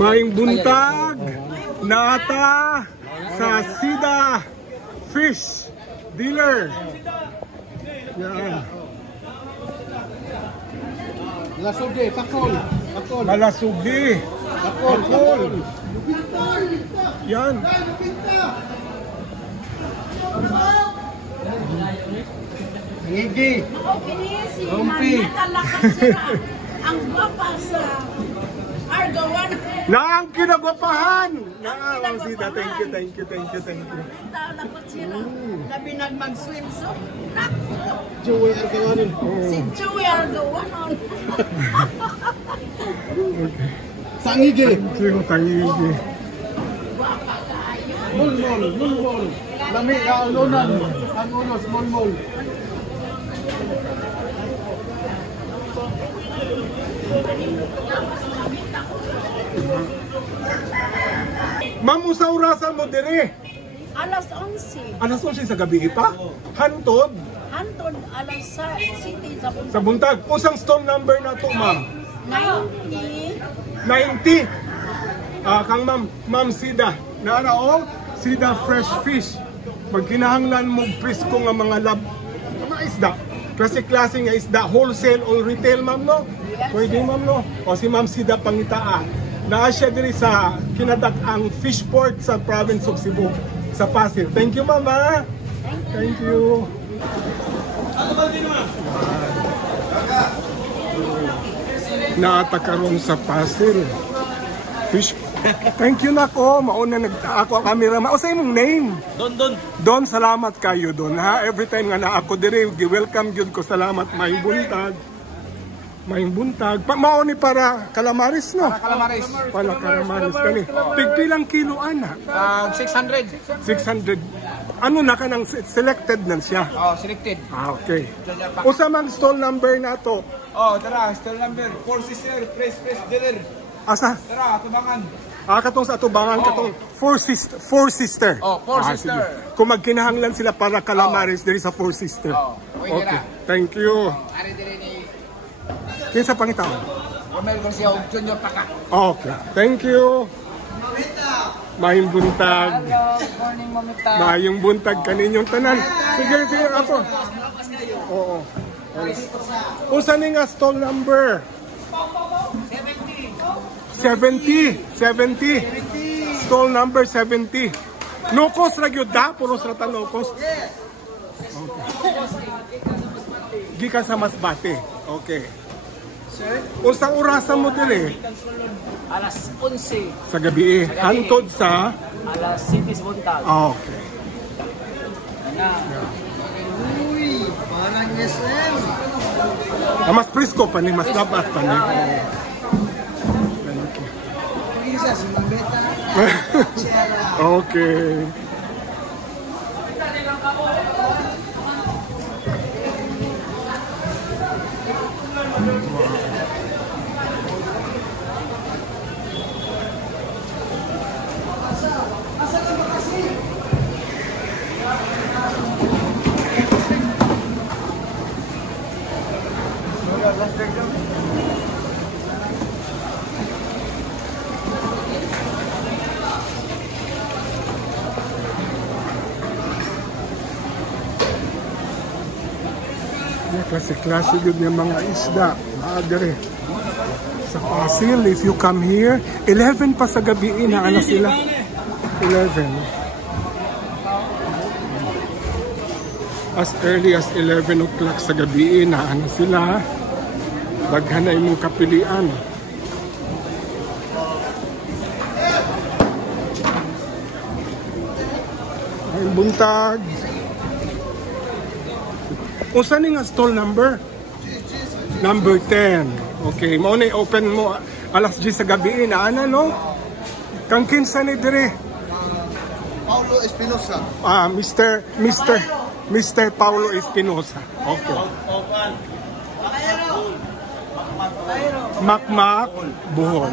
Maing buntag nata sa Sida Fish Dealer. Yan. Malasugi, pakol. Malasugi. Pakol. Yan. Ngigi. Rumpi. Ang guwapa sa Argawan. Naang kinagwapahan. Naang Sida, thank you. Nakot sila. Labi mag-swim so. Joey Argawanon. Si Joey Argawanon. Sa ngigi. Sino tangigi? Guwapa kayo. Mulmol. Lami kaulonan. Ang unos, mulmol. Ma'am, usa orasan mo dire? Alas 11. Alas 11 sa gabi pa? Hantod? Hantod alas sa city sa Sa buntag. Usang stall number na to, ma'am? 90. 90. Kang Ma'am Sida. Naana o? Sida Fresh Fish. Magkinahanglan mo presko nga mga isda. Klase-klase nga isda. Wholesale or retail, ma'am, no? Pwede, ma'am, no? O si Ma'am Sida Pangitaan. Naa siya diri sa kinadak-ang fish port sa province of Cebu. Sa Pasir. Thank you, ma'am, ha? Thank you. Naatakaroon sa Pasir. Fish. Thank you, nako. Mauna ako ang camera. O sa imong name? Don, salamat kayo Don, ha? Every time nga na ako dire, welcome yun ko. Salamat, may buntag. Mauni para calamaris, no? Para calamaris kani. Tigpilang kilo ana? 600. 600. Ano na ka nang selected nan siya? Oh, selected. Okay. Usa mang stall number na to? Oh, tara, stall number 4 sister, fresh dealer. Asa? Tara, tubangan. Katong sa atubangan, katong four sister. Oh, four sister. Sige. Kung magkinahanglan sila para calamaris diri sa four sister. Okay. Thank you. Ari dire ni Kinsa pangitaw? Romel Garcia ug Junior Paka. Okay. Thank you. Mayong buntag. Morning, Mamita. Mayong buntag kaninyong tanan. Sige ako. Oo. Usa ni nga stall number? 70. Stall number 70. Nukos ra gyud da, puros ra ta nukos. Okay. Gikan sa Masbate. Okay. Unsang orasan mo dire? Alas 11 sa gabi. Hantod sa alas 7 buntag. Okay. Uy, parang SM. Mas presko pa ni, mas dapat pa ni. Isa si Mambeta. Okay. Klase-klase yun yung mga isda. Madre. Sa Pasir, if you come here, 11 pa sa gabi na ano sila. 11. As early as 11 o'clock sa gabi na ano sila. Daghan na imong kapilian. Ay, buntag. Usa ni nga stall number? Number 10. Okay, mo ni open mo alas 10 sa gabi na ana, no? Kang kinsa ni dire? Paulo Espinosa. Mr. Paulo Espinosa. Okay. Makmak Buhol.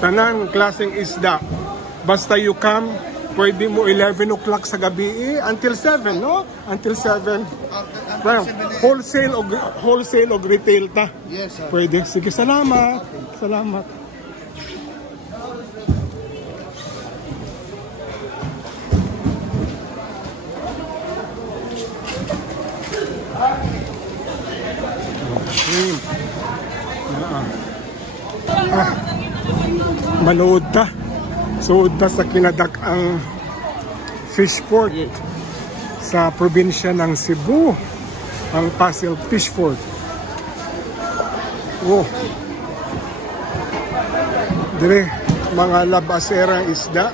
Tanan klaseng isda. Basta you come, pwede mo 11 o'clock sa gabi until 7, no? Until 7. Well, wholesale o retail ta? Yes, sir. Pwede. Sige, salamat. Salamat. Manood ta. Suod ta sa kinadak ang fishport sa probinsya ng Cebu, ang Pasel Fishport. Oh. Dire mga labasera isda.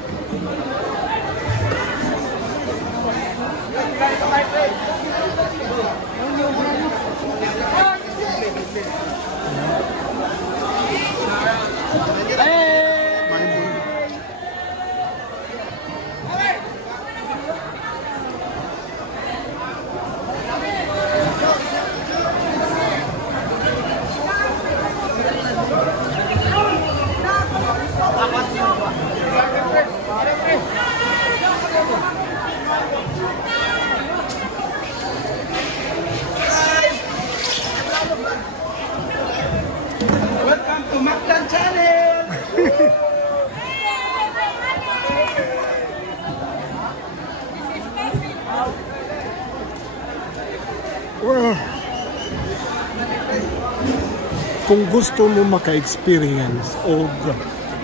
Welcome to Mactan Channel! Well, kung gusto mo maka-experience o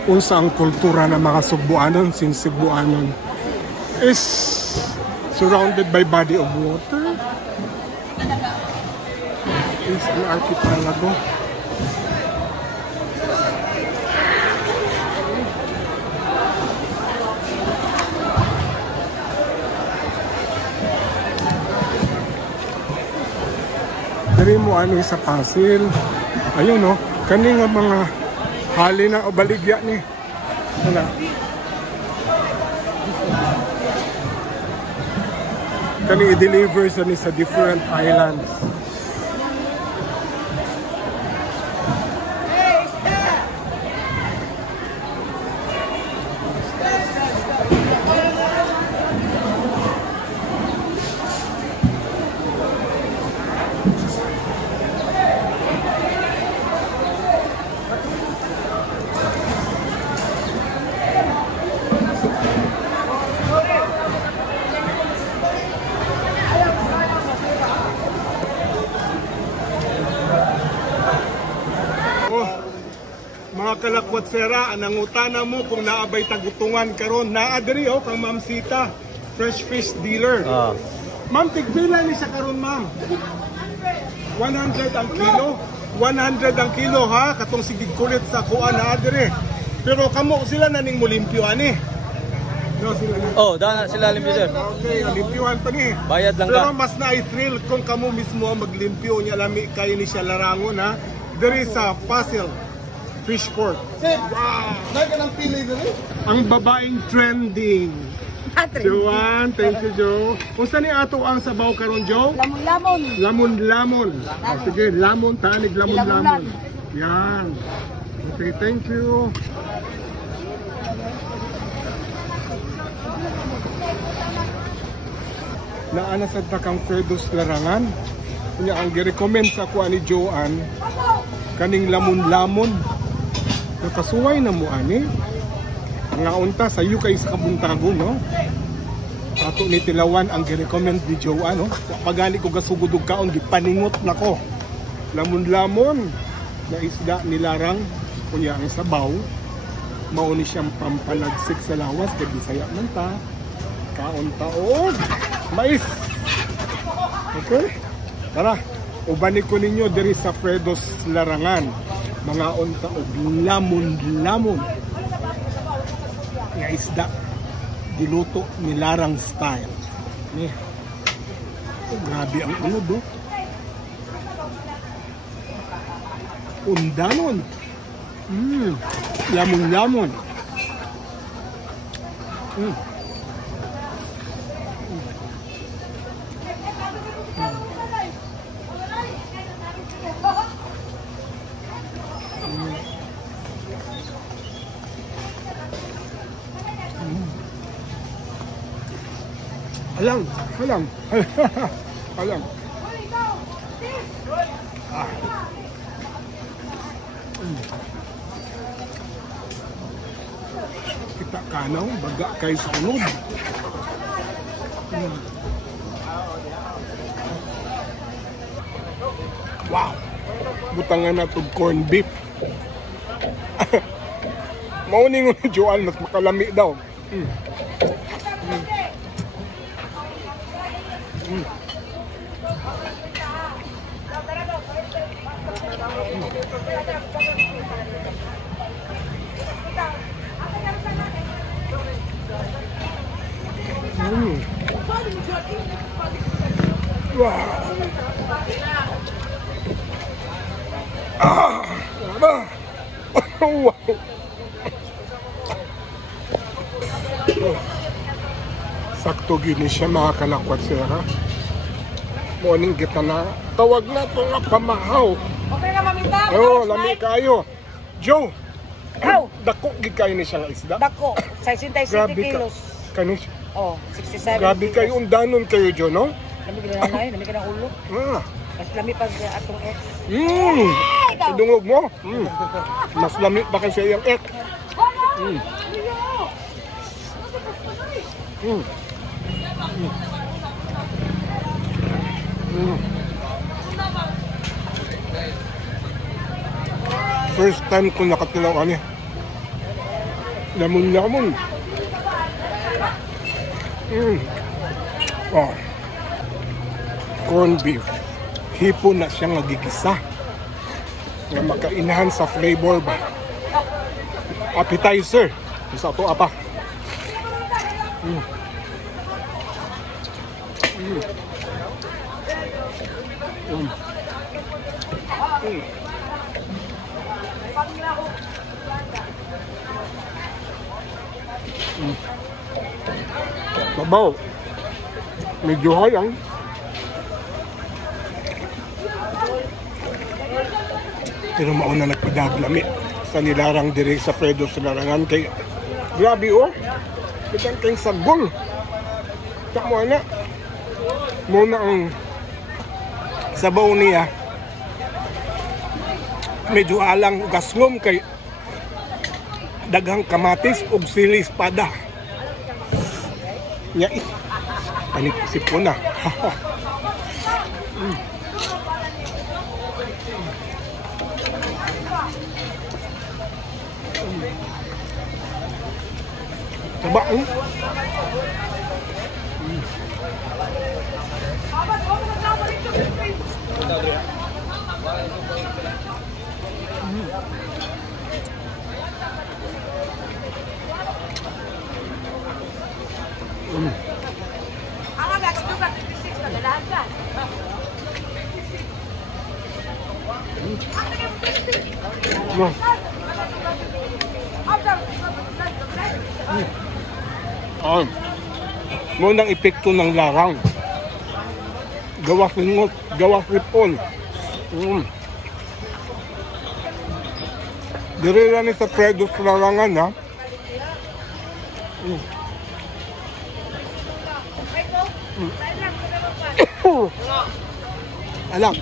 unsa ang kultura ng mga Cebuanon, since Cebuanon is surrounded by body of water, is an archipelago. Dari mo ani sa Pasel. Ayun no, kani nga mga hali na o baligya ni. Wala. Kani i-deliver sa ni sa different islands. Mga kalakwat sera, anangutana mo kung naabay tagutungan karon. Naadri o kang Ma'am Sita, fresh fish dealer. Ma'am, tigpila ni sa karon ma'am? 100 ang kilo. 100 ang kilo ha, katong sigig kulit sa kuan naadri. Pero kamo sila naning mulimpyo ani. No, sila na. Oh, daan sila limpyo sir. Okay, limpyuhan pa ni. Bayad lang Pero ka. mas na-thrill kung kamo mismo ang maglimpyo niya, lami kayo ni siya larangon ha. There is a Pasel Fishport. Wow! Ang babaeng trending. Joanne, thank you Jo. Kung saan ni ato ang sabaw karon Jo? Lamon-lamon. Lamon-lamon. Oh, sige, lamon, tanig, lamon-lamon. Yan. Okay, thank you. Naana sa takang Ferdos Larangan. Kanya ang gi-recommend sa kuha ni Joanne, kaning lamon-lamon. Nakasuway na mo ani. Nga unta sa iyo kay sa Kabuntago no. Ato ni Tilawan ang gi-recommend ni Joanne no. Pagali ko gasugod og kaon gipaningot nako. Lamon-lamon na isda nilarang kunya ang sabaw. Mao ni siyang pampalagsik sa lawas kay Bisaya man ta. Kaon taog. Mais. Okay? Tara, ubanin ko ninyo diri sa Ferdos Larangan. Mga unta og lamon-lamon nga isda diluto ni larang style ni. Grabe ang unod do. Undanon. Lamon-lamon. Alang. Kanaw, baga kay sunod. Wow! Butangan na itong corned beef. Mauning ni Joan, mas makalami daw. Wow! Wow! Sakto gini siya mga kalakwasera. Morning kita na. Tawag na ito nga pamahaw. Okay na mamita. Oo, lami kayo. Joe! Ikaw. Dako gikain ni siya nga isda. Dako, 67 Grabe ka. kilos. Kanis. Oh, 67 Grabe kilos. kayo, undanon kayo, Joe, no? Lami ka na nanay, lami ka na ulo. Ah. Mas lami pag atong ex. Ikaw. Idungog mo. Mas lami pa kasi yung ek. First time ko nakatilaw kani. Lamon. Oh. Corned beef. Hipo na siya nga gigisa. Nga makainahan sa flavor ba. Appetizer. Isa to apa. Sabaw. Medyo hayang. Pero mauna nagpadaglami sa nilarang diri sa Fredo sa larangan kay grabe oh. Bitang kayong sagbol. Tamo na. Muna ang sabaw niya. Medyo alang gaslom kay daghang kamatis ug sili espada. Nya panisip ko na. Coba Munang epekto ng larang. Gawas lingot, gawas ripon. Dire lang sa Fredo sa larangan ha. Alam.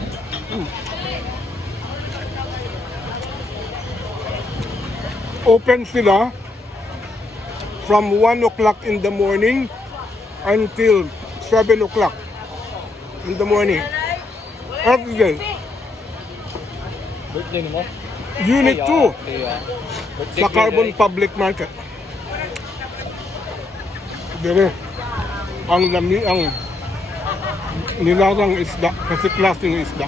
Open sila from 1 o'clock in the morning until 7 o'clock in the morning. Every day. Birthday mo? Unit 2 sa Carbon Public Market. Dire ang lami ang nilarang isda kasi klaseng isda.